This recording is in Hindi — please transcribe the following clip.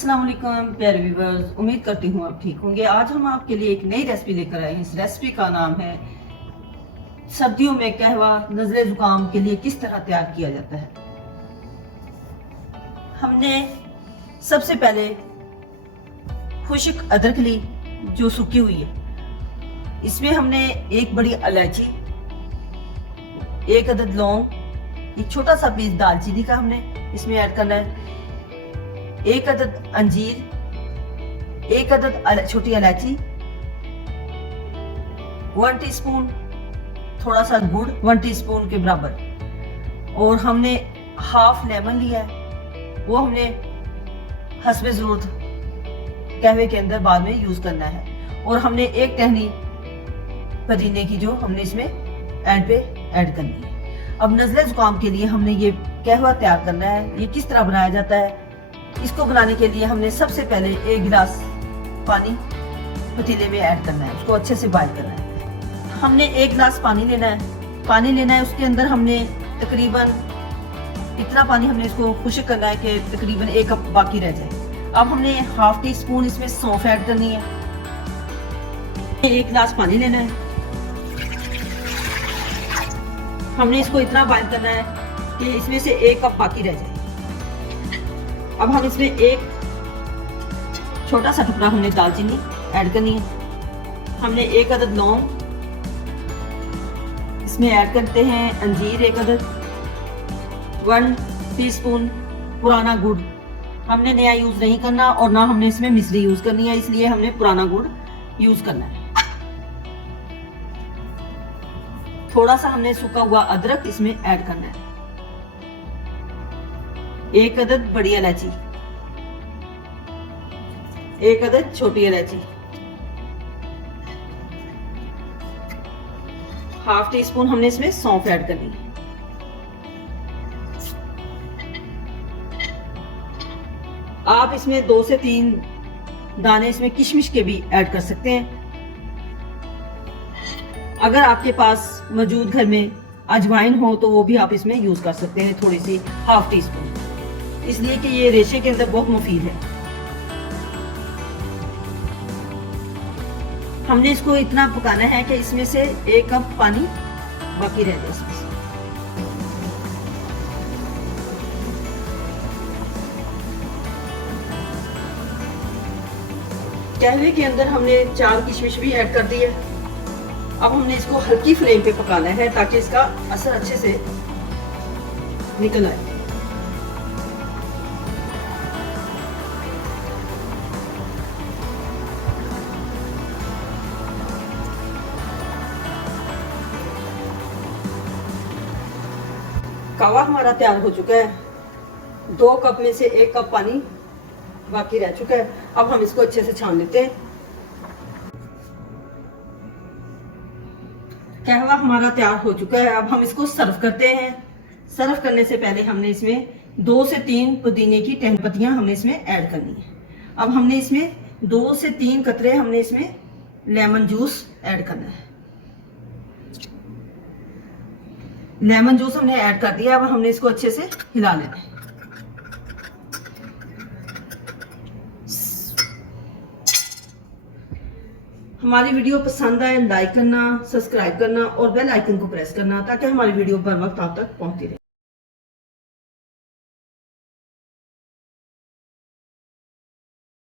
अस्सलाम वालेकुम प्यारे व्यूअर्स, उम्मीद करती हूँ आप ठीक होंगे। आज हम आपके लिए एक नई रेसिपी लेकर आए हैं। इस रेसिपी का नाम है सर्दियों में कहवा नज़ले जुकाम के लिए किस तरह तैयार किया जाता है। हमने सबसे पहले खुश्क अदरक ली जो सूखी हुई है। इसमें हमने एक बड़ी इलायची, एक अदद लौंग, एक छोटा सा पीस दालचीनी का हमने इसमें ऐड करना है, एक अदद अंजीर, एक अदद छोटी इलायची, 1 टीस्पून थोड़ा सा गुड़ 1 टीस्पून के बराबर, और हमने हाफ लेमन लिया है, वो हमने हस्बे जरूरत कहवे के अंदर बाद में यूज करना है, और हमने एक टहनी पुदीने की जो हमने इसमें एंड पे ऐड करनी है। अब नज़ले जुकाम के लिए हमने ये कहवा तैयार करना है। ये किस तरह बनाया जाता है, इसको बनाने के लिए हमने सबसे पहले 1 गिलास पानी पतीले में ऐड करना है, उसको अच्छे से बॉयल करना है। हमने 1 गिलास पानी लेना है, उसके अंदर हमने तकरीबन इतना पानी हमने इसको खुश्क करना है कि तकरीबन 1 कप बाकी रह जाए। अब हमने हाफ टी स्पून इसमें सौंफ ऐड करनी है। 1 गिलास पानी लेना है, हमने इसको इतना बॉयल करना है कि इसमें से 1 कप बाकी रह जाए। अब हम इसमें एक छोटा सा टुकड़ा हमने दालचीनी ऐड करनी है। हमने 1 अदद लौंग इसमें ऐड करते हैं, अंजीर 1 अदद, 1 टीस्पून पुराना गुड़। हमने नया यूज नहीं करना और ना हमने इसमें मिश्री यूज करनी है, इसलिए हमने पुराना गुड़ यूज करना है। थोड़ा सा हमने सूखा हुआ अदरक इसमें ऐड करना है, 1 अदद बड़ी इलायची, 1 अदद छोटी इलायची, हाफ टी स्पून हमने इसमें सौंफ ऐड करनी है। आप इसमें 2 से 3 दाने इसमें किशमिश के भी ऐड कर सकते हैं। अगर आपके पास मौजूद घर में अजवाइन हो तो वो भी आप इसमें यूज कर सकते हैं, थोड़ी सी हाफ टी स्पून, इसलिए कि ये रेशे के अंदर बहुत मुफीद है। हमने इसको इतना पकाना है कि इसमें से 1 कप पानी बाकी रह जाए। इसमें से कहवे के अंदर हमने 4 किशमिश भी ऐड कर दी है। अब हमने इसको हल्की फ्लेम पे पकाना है ताकि इसका असर अच्छे से निकल आए। कहवा हमारा तैयार हो चुका है। 2 कप में से 1 कप पानी बाकी रह चुका है। अब हम इसको अच्छे से छान लेते हैं। कहवा हमारा तैयार हो चुका है। अब हम इसको सर्व करते हैं। सर्व करने से पहले हमने इसमें 2 से 3 पुदीने की टहनी पत्तियां हमने इसमें ऐड करनी है। अब हमने इसमें 2 से 3 कतरे हमने इसमें लेमन जूस ऐड करना है। लेमन जूस हमने ऐड कर दिया। अब हमने इसको अच्छे से हिला लेना है। हमारी वीडियो पसंद आए लाइक करना, सब्सक्राइब करना और बेल आइकन को प्रेस करना ताकि हमारी वीडियो बर वक्त आप तक पहुंचती रहे।